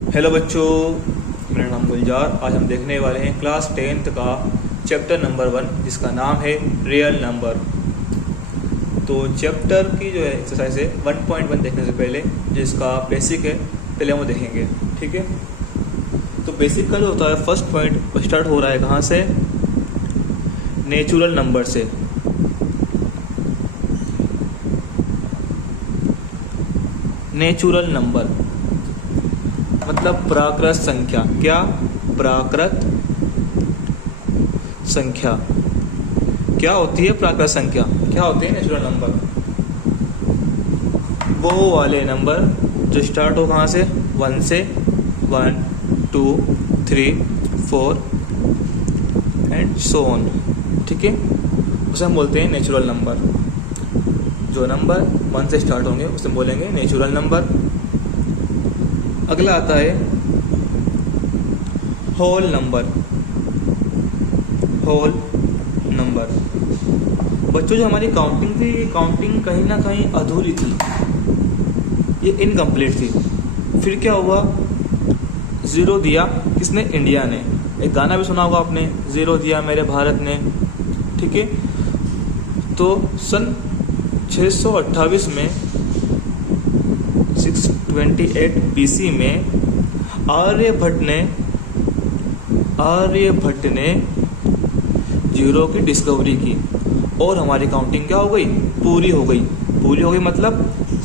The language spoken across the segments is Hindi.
हेलो बच्चों, मेरा नाम गुलजार। आज हम देखने वाले हैं क्लास 10th का चैप्टर नंबर 1 जिसका नाम है रियल नंबर। तो चैप्टर की जो है एक्सरसाइज है 1.1 देखने से पहले जिसका बेसिक है पहले हम वो देखेंगे। ठीक है, तो बेसिक का जो होता है फर्स्ट पॉइंट वो स्टार्ट हो रहा है कहाँ से? नेचुरल नंबर से। नेचुरल नंबर मतलब प्राकृत संख्या। क्या? प्राकृत संख्या। क्या होती है प्राकृत संख्या? क्या होते हैं नेचुरल नंबर? वो वाले नंबर जो स्टार्ट हो कहाँ से? 1 से, 1 2 3 4 एंड सो ऑन। ठीक है, उसे हम बोलते हैं नेचुरल नंबर। जो नंबर 1 से स्टार्ट होंगे उसे बोलेंगे नेचुरल नंबर। अगला आता है होल नंबर। होल नंबर बच्चों, जो हमारी काउंटिंग थी, काउंटिंग कहीं ना कहीं अधूरी थी, ये इनकम्प्लीट थी। फिर क्या हुआ? ज़ीरो दिया किसने? इंडिया ने। एक गाना भी सुना होगा आपने, ज़ीरो दिया मेरे भारत ने। ठीक है, तो सन 628 में 628 BC में आर्यभट्ट ने जीरो की डिस्कवरी की और हमारी काउंटिंग क्या हो गई? पूरी हो गई। पूरी हो गई मतलब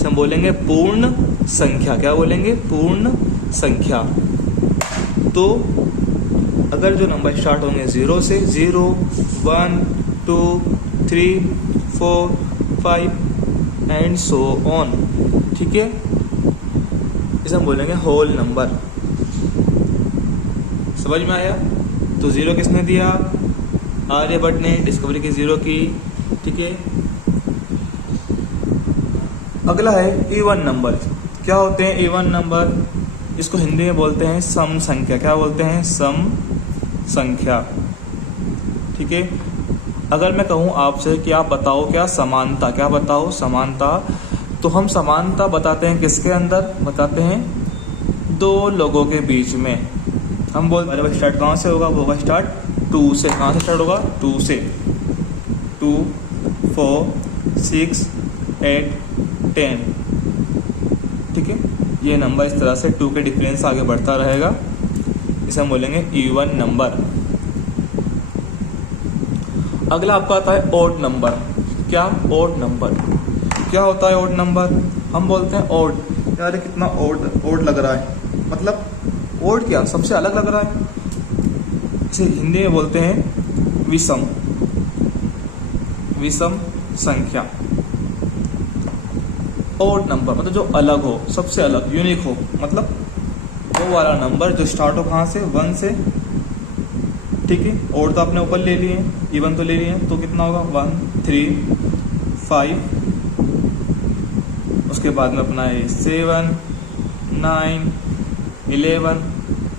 हम बोलेंगे पूर्ण संख्या। क्या बोलेंगे? पूर्ण संख्या। तो अगर जो नंबर स्टार्ट होंगे 0 से, 0 1 2 3 4 5 एंड सो ऑन। ठीक है, इसे हम बोलेंगे होल नंबर। समझ में आया? तो 0 किसने दिया? आर्यभट्ट ने डिस्कवरी की 0 की। ठीक है, अगला है इवन नंबर। क्या होते हैं इवन नंबर? इसको हिंदी में बोलते हैं सम संख्या। क्या बोलते हैं? सम संख्या। ठीक है, अगर मैं कहूँ आपसे कि आप बताओ क्या समानता, क्या बताओ समानता, तो हम समानता बताते हैं किसके अंदर? बताते हैं दो लोगों के बीच में। हम बोलते स्टार्ट कहाँ से होगा? वो होगा स्टार्ट 2 से। कहाँ से स्टार्ट होगा? 2 से। 2 4 6 8 10। ठीक है, ये नंबर इस तरह से 2 के डिफरेंस आगे बढ़ता रहेगा। इसे हम बोलेंगे इवन नंबर। अगला आपका आता है ओड नंबर। क्या? Odd number. क्या होता है ओड नंबर? हम बोलते हैं ओड, यार कितना ओड लग रहा है, मतलब ओड क्या? सबसे अलग लग रहा है। इसे हिंदी में बोलते हैं विषम। विषम संख्या। ओड नंबर मतलब जो अलग हो, सबसे अलग, यूनिक हो, मतलब वो वाला नंबर जो स्टार्ट हो कहाँ से? 1 से। ठीक है, ओड तो आपने ऊपर ले लिए, इवन तो ले लिए, तो कितना होगा? 1 3 5, उसके बाद में अपना है 7 9 11।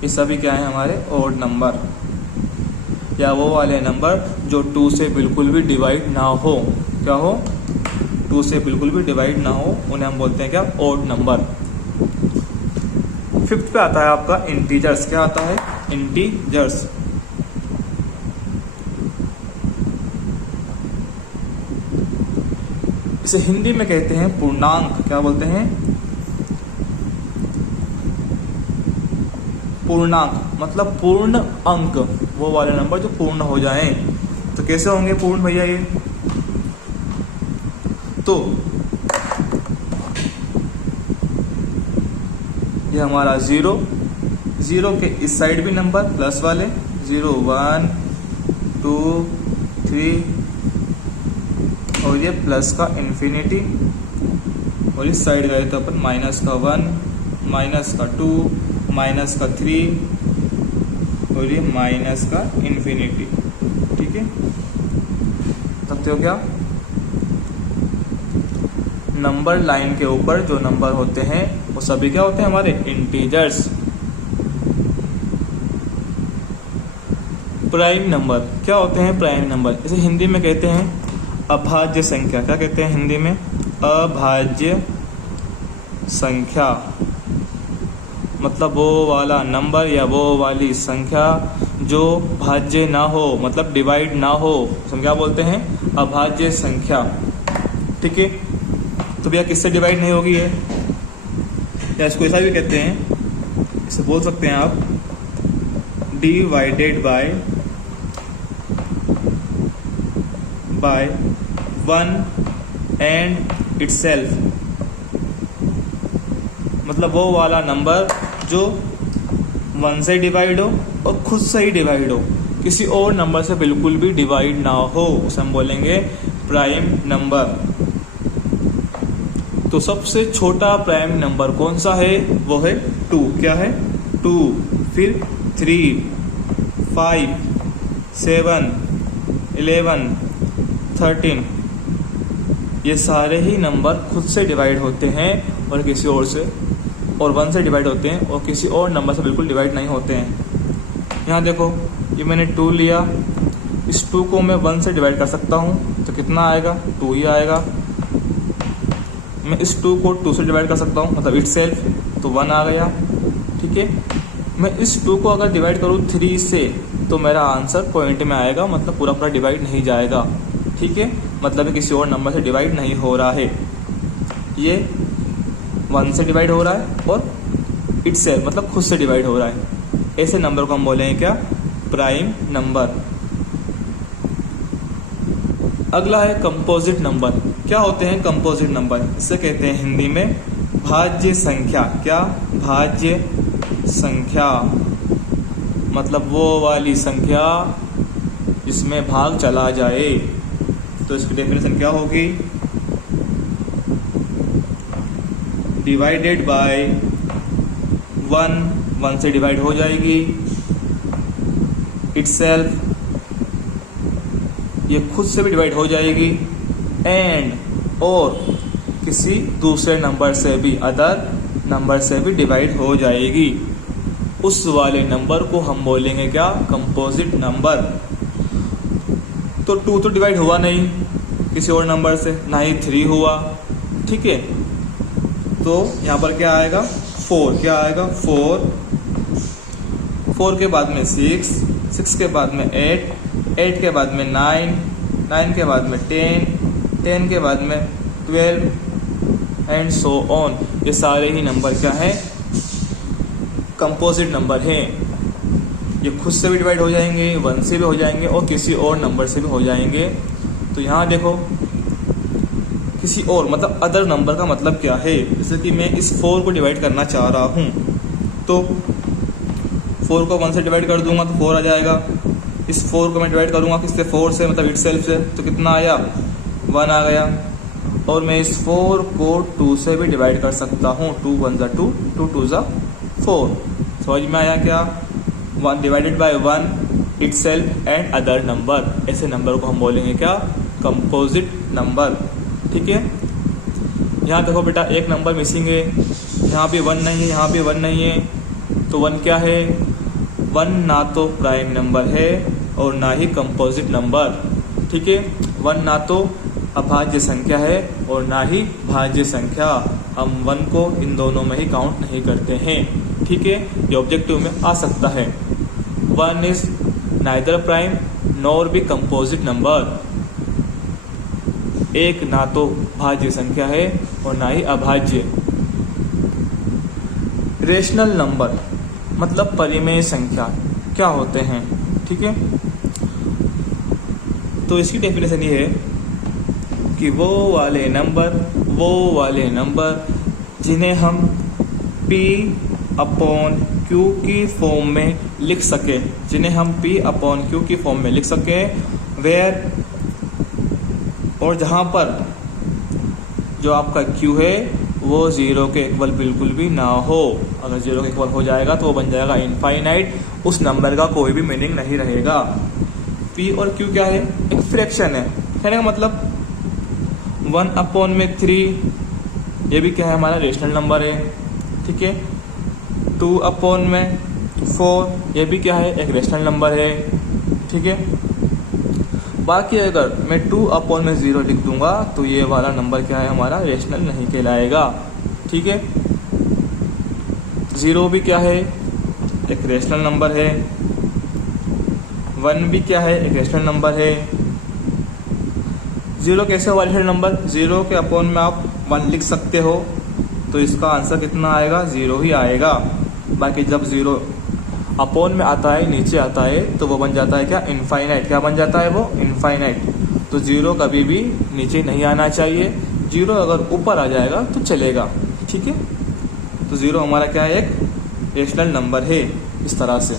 ये सभी क्या है? हमारे ओड नंबर, या वो वाले नंबर जो 2 से बिल्कुल भी डिवाइड ना हो। क्या हो? 2 से बिल्कुल भी डिवाइड ना हो, उन्हें हम बोलते हैं क्या? Odd number. 5th पे आता है आपका इंटीजर्स। क्या आता है? इंटीजर्स। इसे हिंदी में कहते हैं पूर्णांक। क्या बोलते हैं? पूर्णांक मतलब पूर्ण अंक, वो वाले नंबर जो पूर्ण हो जाएं। तो कैसे होंगे पूर्ण भैया ये? तो ये हमारा 0 के इस साइड भी नंबर प्लस वाले 0 1 2 3, और ये प्लस का इन्फिनिटी, और इस साइड गए तो अपन माइनस का 1 माइनस का 2 माइनस का 3 और ये माइनस का इन्फिनिटी। ठीक है, तब तो क्या? नंबर लाइन के ऊपर जो नंबर होते हैं वो सभी क्या होते हैं? हमारे इंटीजर्स। Prime number. क्या होते हैं प्राइम नंबर? इसे हिंदी में कहते हैं अभाज्य संख्या। क्या कहते हैं हिंदी में? अभाज्य संख्या। मतलब वो वाला नंबर या वो वाली संख्या जो भाज्य ना हो, मतलब डिवाइड ना हो, हम क्या बोलते हैं, अभाज्य संख्या। ठीक है, तो भैया किससे डिवाइड नहीं होगी है, या इसको ऐसा भी कहते हैं, इसे बोल सकते हैं आप divided by one and itself, मतलब वो वाला नंबर जो वन से डिवाइड हो और खुद से ही डिवाइड हो, किसी और नंबर से बिल्कुल भी डिवाइड ना हो, उसे हम बोलेंगे प्राइम नंबर। तो सबसे छोटा प्राइम नंबर कौन सा है, वो है 2। क्या है, 2, फिर 3, 5, 7, 11, 13, ये सारे ही नंबर खुद से डिवाइड होते हैं और किसी और से, और 1 से डिवाइड होते हैं और किसी और नंबर से बिल्कुल डिवाइड नहीं होते हैं। यहाँ देखो, ये मैंने 2 लिया, इस 2 को मैं 1 से डिवाइड कर सकता हूँ तो कितना आएगा, 2 ही आएगा। मैं इस 2 को 2 से डिवाइड कर सकता हूँ, मतलब इटसेल्फ, तो 1 आ गया। ठीक है, मैं इस 2 को अगर डिवाइड करूँ 3 से तो मेरा आंसर पॉइंट में आएगा, मतलब पूरा पूरा डिवाइड नहीं जाएगा। ठीक है, मतलब किसी और नंबर से डिवाइड नहीं हो रहा है, ये 1 से डिवाइड हो रहा है और इटसेल्फ मतलब खुद से डिवाइड हो रहा है। ऐसे नंबर को हम बोलेंगे क्या, प्राइम नंबर। अगला है कंपोजिट नंबर। क्या होते हैं कंपोजिट नंबर, इसे कहते हैं हिंदी में भाज्य संख्या। क्या, भाज्य संख्या, मतलब वो वाली संख्या जिसमें भाग चला जाए। तो इसकी डेफिनेशन क्या होगी, डिवाइडेड बाय 1 से डिवाइड हो जाएगी, इटसेल्फ ये खुद से भी डिवाइड हो जाएगी, एंड और किसी दूसरे नंबर से भी, अदर नंबर से भी डिवाइड हो जाएगी। उस वाले नंबर को हम बोलेंगे क्या, कंपोजिट नंबर। तो 2 तो डिवाइड हुआ नहीं किसी और नंबर से, ना ही 3 हुआ। ठीक है, तो यहाँ पर क्या आएगा, 4। क्या आएगा, 4 के बाद में 6 के बाद में 8 के बाद में 9 के बाद में 10 के बाद में 12 एंड सो ऑन। ये सारे ही नंबर क्या हैं, कंपोजिट नंबर हैं। ये खुद से भी डिवाइड हो जाएंगे, 1 से भी हो जाएंगे और किसी और नंबर से भी हो जाएंगे। तो यहाँ देखो, किसी और मतलब अदर नंबर का मतलब क्या है, जैसे कि मैं इस 4 को डिवाइड करना चाह रहा हूँ, तो 4 को 1 से डिवाइड कर दूंगा तो 4 आ जाएगा। इस 4 को मैं डिवाइड करूंगा किससे, 4 से, मतलब इटसेल्फ से, तो कितना आया, 1 आ गया। और मैं इस 4 को 2 से भी डिवाइड कर सकता हूँ, 2 1 ज़ा 2, 2 2 ज़ा 4। समझ में आया क्या, 1 divided by 1 itself and other number. ऐसे नंबर को हम बोलेंगे क्या, कंपोजिट नंबर। ठीक है, यहाँ देखो बेटा, एक नंबर मिसिंग है, यहाँ भी 1 नहीं है, यहाँ भी 1 नहीं है, तो 1 क्या है, 1 ना तो प्राइम नंबर है और ना ही कंपोजिट नंबर। ठीक है, 1 ना तो अभाज्य संख्या है और ना ही भाज्य संख्या। हम 1 को इन दोनों में ही काउंट नहीं करते हैं। ठीक है, ये ऑब्जेक्टिव में आ सकता है। 1 इज नाइदर प्राइम नॉर भी कंपोजिट नंबर। एक ना तो भाज्य संख्या है और ना ही अभाज्य। रेशनल नंबर मतलब परिमेय संख्या क्या होते हैं। ठीक है, तो इसकी डेफिनेशन ये है कि वो वाले नंबर जिन्हें हम P अपॉन Q की फॉर्म में लिख सके, वेयर, और जहाँ पर जो आपका Q है वो 0 के इक्वल बिल्कुल भी ना हो। अगर 0 के इक्वल हो जाएगा तो वो बन जाएगा इनफाइनाइट, उस नंबर का कोई भी मीनिंग नहीं रहेगा। P और Q क्या है, एक फ्रैक्शन है, कहने का मतलब 1 अपॉन में 3, ये भी क्या है, हमारा रेशनल नंबर है। ठीक है, 2 अपॉन में 4, ये भी क्या है, एक रेशनल नंबर है। ठीक है, बाकी अगर मैं 2 अपॉन में 0 लिख दूंगा तो ये वाला नंबर क्या है, हमारा रेशनल नहीं कहलाएगा। ठीक है, 0 भी क्या है, एक रेशनल नंबर है। 1 भी क्या है, एक रेशनल नंबर है। 0 कैसे हुआ रेशनल नंबर, 0 के अपॉन में आप 1 लिख सकते हो, तो इसका आंसर कितना आएगा, 0 ही आएगा। बाकी जब 0 अपॉन में आता है, नीचे आता है, तो वो बन जाता है क्या, इनफाइनाइट। क्या बन जाता है वो, इनफाइनाइट। तो 0 कभी भी नीचे नहीं आना चाहिए, 0 अगर ऊपर आ जाएगा तो चलेगा, ठीक है। तो 0 हमारा क्या है, एक रेशनल नंबर है, इस तरह से।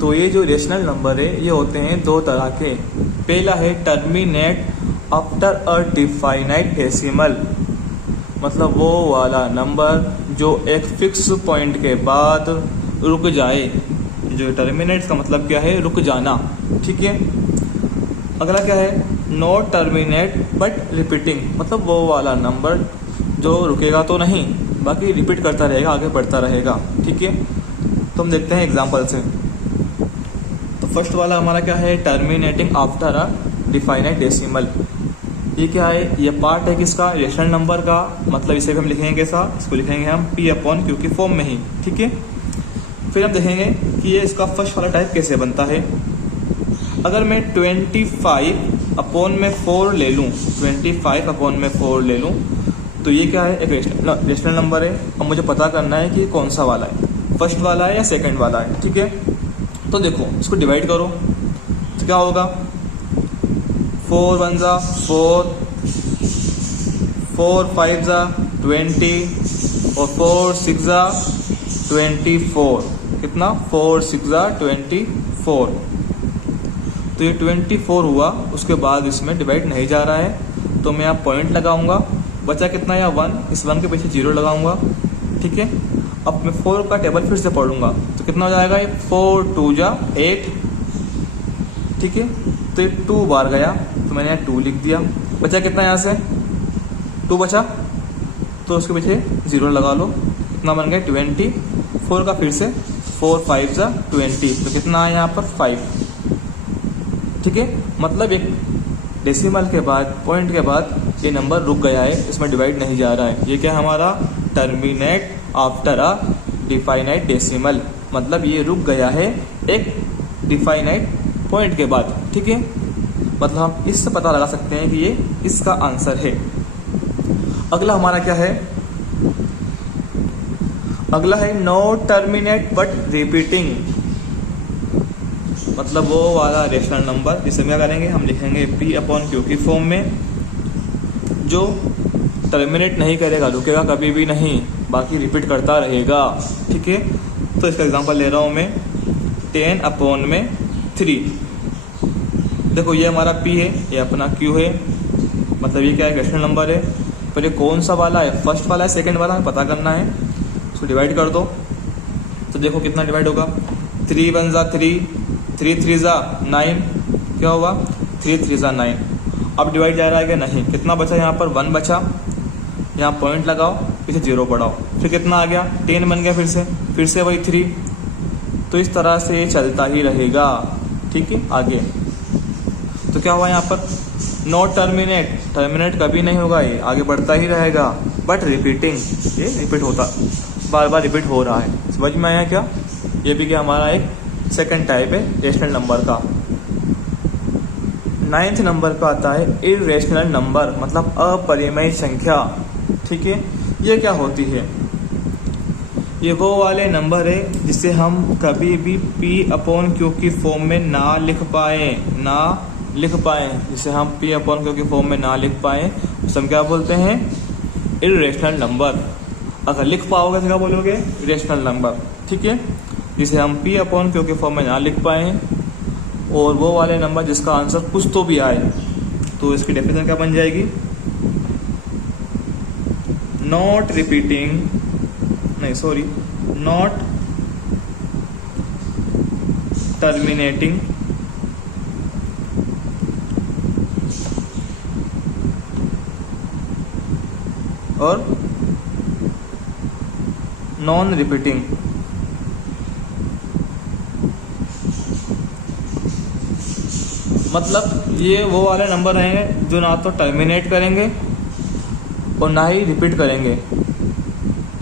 तो ये जो रेशनल नंबर है ये होते हैं दो तरह के। पहला है terminate after a definite decimal, मतलब वो वाला नंबर जो एक फिक्स पॉइंट के बाद रुक जाए। जो टर्मिनेट का मतलब क्या है, रुक जाना, ठीक है। अगला क्या है, नॉट टर्मिनेट बट रिपीटिंग, मतलब वो वाला नंबर जो रुकेगा तो नहीं, बाकी रिपीट करता रहेगा, आगे बढ़ता रहेगा, ठीक है। तो हम देखते हैं एग्जांपल से। तो फर्स्ट वाला हमारा क्या है, terminating after a definite decimal. ये क्या है, ये पार्ट है किसका, रेशनल नंबर का, मतलब इसे भी हम लिखेंगे कैसा, इसको लिखेंगे हम P/Q की फॉर्म में ही, ठीक है। फिर हम देखेंगे कि ये इसका फर्स्ट वाला टाइप कैसे बनता है। अगर मैं 25/4 ले लूँ, 25/4 ले लूँ, तो ये क्या है, एक रेशनल नंबर है। अब मुझे पता करना है कि कौन सा वाला है, फर्स्ट वाला है या सेकंड वाला है, ठीक है। तो देखो इसको डिवाइड करो, तो क्या होगा, 4 1 जा 4, 4 5 जा 20 और 4 6 जा 24। कितना, 4 6 जा 24। तो ये 24 हुआ, उसके बाद इसमें डिवाइड नहीं जा रहा है, तो मैं यहाँ पॉइंट लगाऊंगा। बचा कितना, या 1, इस 1 के पीछे 0 लगाऊंगा, ठीक है। अब मैं 4 का टेबल फिर से पढ़ूंगा, तो कितना हो जाएगा, ये 4 2 जा 8, ठीक है। तो ये 2 बार गया, तो मैंने यहाँ 2 लिख दिया। बचा कितना, यहाँ से 2 बचा, तो उसके पीछे 0 लगा लो, कितना बन गया 20। 4 का फिर से 4 5 जा 20, तो कितना है यहाँ पर 5, ठीक है। मतलब एक डेसिमल के बाद, पॉइंट के बाद ये नंबर रुक गया है, इसमें डिवाइड नहीं जा रहा है। ये क्या है हमारा, terminate after a definite decimal, मतलब ये रुक गया है एक डिफाइनाइट पॉइंट के बाद, ठीक है। मतलब हम इससे पता लगा सकते हैं कि ये इसका आंसर है। अगला हमारा क्या है, अगला है नॉट टर्मिनेट बट रिपीटिंग, मतलब वो वाला रेशनल नंबर जिसे क्या करेंगे, हम लिखेंगे P/Q की फॉर्म में, जो टर्मिनेट नहीं करेगा, रुकेगा कभी भी नहीं, बाकी रिपीट करता रहेगा, ठीक है। तो इसका एग्जांपल ले रहा हूँ मैं, 10/3। देखो ये हमारा P है, ये अपना Q है, मतलब ये क्या है, रेशनल नंबर है। पर ये कौन सा वाला है, फर्स्ट वाला है सेकंड वाला है, पता करना है। इसको डिवाइड कर दो, तो देखो कितना डिवाइड होगा, 3 1 जा 3, 3 3 जा 9, क्या हुआ, 3 3 जा 9। अब डिवाइड जा रहा है कि नहीं, कितना बचा यहाँ पर, 1 बचा, यहाँ पॉइंट लगाओ, पीछे 0 बढ़ाओ, फिर कितना आ गया, 10 बन गया, फिर से वही 3। तो इस तरह से ये चलता ही रहेगा, ठीक है। आगे तो क्या हुआ यहाँ पर, नॉट टर्मिनेट, टर्मिनेट कभी नहीं होगा, ये आगे बढ़ता ही रहेगा, बट रिपीटिंग, ये रिपीट होता, बार बार रिपीट हो रहा है। समझ में आया क्या, ये भी क्या हमारा एक सेकंड टाइप है रेशनल नंबर का। 9th नंबर का आता है इर्रेशनल नंबर, मतलब अपरिमेय संख्या, ठीक है। ये क्या होती है, ये वो वाले नंबर है जिसे हम कभी भी P/Q की फॉर्म में ना लिख पाए, जिसे हम P/Q की फॉर्म में ना लिख पाए, उसे हम क्या बोलते हैं, इर्रेशनल नंबर। अगर लिख पाओगे तो क्या बोलोगे, रेशनल नंबर, ठीक है। जिसे हम P/Q की फॉर्म में ना लिख पाए, और वो वाले नंबर जिसका आंसर कुछ तो भी आए, तो इसकी डेफिनेशन क्या बन जाएगी, नॉट रिपीटिंग, नहीं सॉरी, नॉट टर्मिनेटिंग और नॉन रिपीटिंग। मतलब ये वो वाले नंबर रहेंगे जो ना तो टर्मिनेट करेंगे और ना ही रिपीट करेंगे,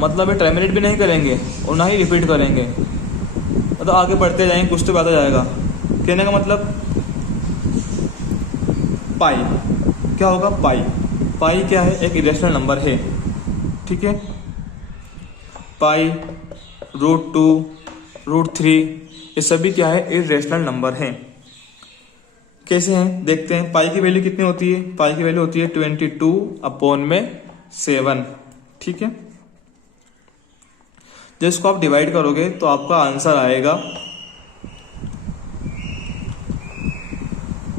मतलब ये टर्मिनेट भी नहीं करेंगे और ना ही रिपीट करेंगे, मतलब आगे बढ़ते जाएंगे, कुछ तो आता जाएगा। कहने का मतलब पाई क्या होगा, पाई क्या है, एक इरेशनल नंबर है, ठीक है। पाई, √2, √3 ये सभी क्या है, इरेशनल नंबर हैं। कैसे हैं देखते हैं। पाई की वैल्यू कितनी होती है, पाई की वैल्यू होती है 22/7, ठीक है। जब इसको आप डिवाइड करोगे तो आपका आंसर आएगा,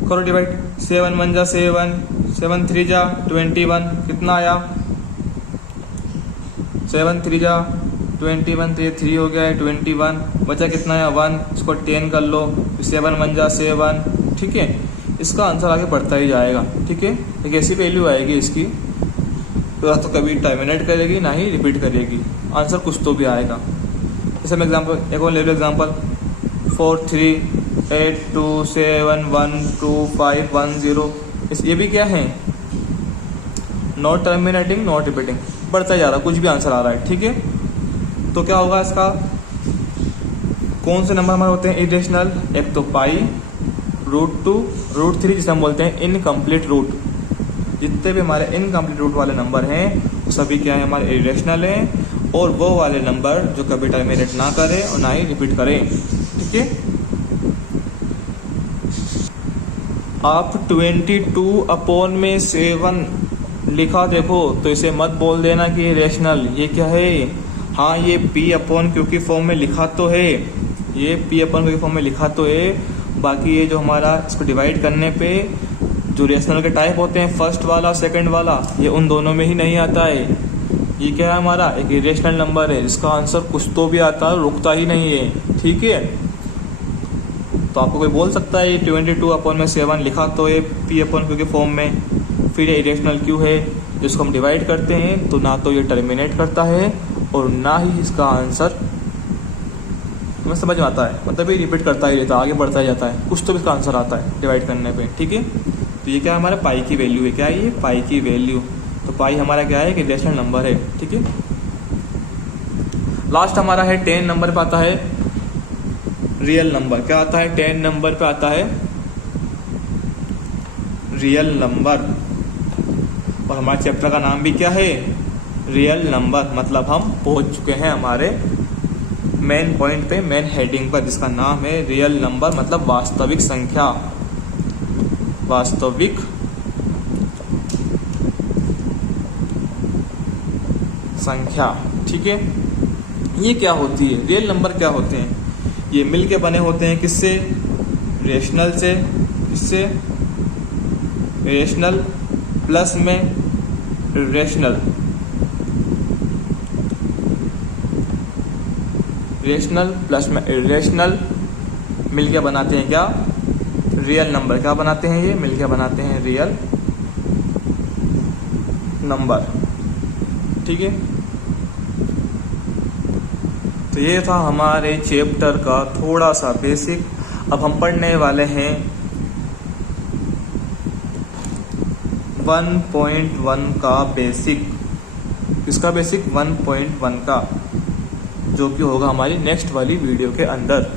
करो डिवाइड, 7 1 जा 7, 7 3 जा 21, कितना आया 7 3 जा 21, तो ये 3 हो गया है 21, बचा कितना है 1, इसको 10 कर लो, 7 1 जा 7, ठीक है। इसका आंसर आगे बढ़ता ही जाएगा, ठीक है। एक ऐसी वैल्यू आएगी इसकी तो कभी टर्मिनेट करेगी ना ही रिपीट करेगी, आंसर कुछ तो भी आएगा। जैसे मैं एग्जाम्पल एक और ले लो, एग्जाम्पल 4 3 8 2 7 1 2 5 1 0, ये भी क्या है, नॉट टर्मिनेटिंग नॉट रिपीटिंग, बढ़ता जा रहा, कुछ भी आंसर आ रहा है, ठीक है। तो क्या होगा इसका, कौन से नंबर हमारे होते हैं इरेशनल, एक तो पाई, √2, √3 जिसे हम बोलते हैं इनकम्प्लीट रूट। जितने भी हमारे इनकम्प्लीट रूट वाले नंबर हैं वो सभी क्या है, हमारे इरेशनल हैं, और वो वाले नंबर जो कभी टर्मिनेट ना करें और ना ही रिपीट करें, ठीक है। आप 22/7 लिखा देखो तो इसे मत बोल देना कि ये रेशनल, ये क्या है, हाँ ये P/Q फॉर्म में लिखा तो है, ये P/Q फॉर्म में लिखा तो है। बाकी ये जो हमारा इसको डिवाइड करने पे जो रेशनल के टाइप होते हैं, फर्स्ट वाला सेकंड वाला, ये उन दोनों में ही नहीं आता है। ये क्या है हमारा, एक इरेशनल नंबर है, इसका आंसर कुछ तो भी आता है, रुकता ही नहीं है, ठीक है। तो आपको कोई बोल सकता है 22/7 लिखा तो है P/Q के फॉर्म में, फिर ये इरेशनल क्यों है, जिसको हम डिवाइड करते हैं तो ना तो ये टर्मिनेट करता है और ना ही इसका आंसर हमें समझ में आता है, मतलब ये रिपीट करता ही रहता है, आगे बढ़ता ही जाता है, कुछ तो भी इसका आंसर आता है डिवाइड करने पे, ठीक है। तो ये क्या है, हमारा पाई की वैल्यू है, क्या है ये, पाई की वैल्यू। तो पाई हमारा क्या है, एक इरेशनल नंबर है, ठीक है। लास्ट हमारा है 10 नंबर पे आता है रियल नंबर। क्या आता है 10 नंबर पे आता है रियल नंबर, और हमारे चैप्टर का नाम भी क्या है, रियल नंबर। मतलब हम पहुंच चुके हैं हमारे मेन पॉइंट पे, मेन हेडिंग पर, जिसका नाम है रियल नंबर, मतलब वास्तविक संख्या, वास्तविक संख्या, ठीक है। ये क्या होती है, रियल नंबर क्या होते हैं, ये मिल के बने होते हैं, किससे, रेशनल से, इससे रेशनल प्लस में रेशनल, रेशनल प्लस में इरेशनल मिलके बनाते हैं क्या, रियल नंबर। क्या बनाते हैं, ये मिलके बनाते हैं रियल नंबर, ठीक है। तो ये था हमारे चैप्टर का थोड़ा सा बेसिक। अब हम पढ़ने वाले हैं 1.1 का बेसिक। इसका बेसिक 1.1 का, जो कि होगा हमारी नेक्स्ट वाली वीडियो के अंदर।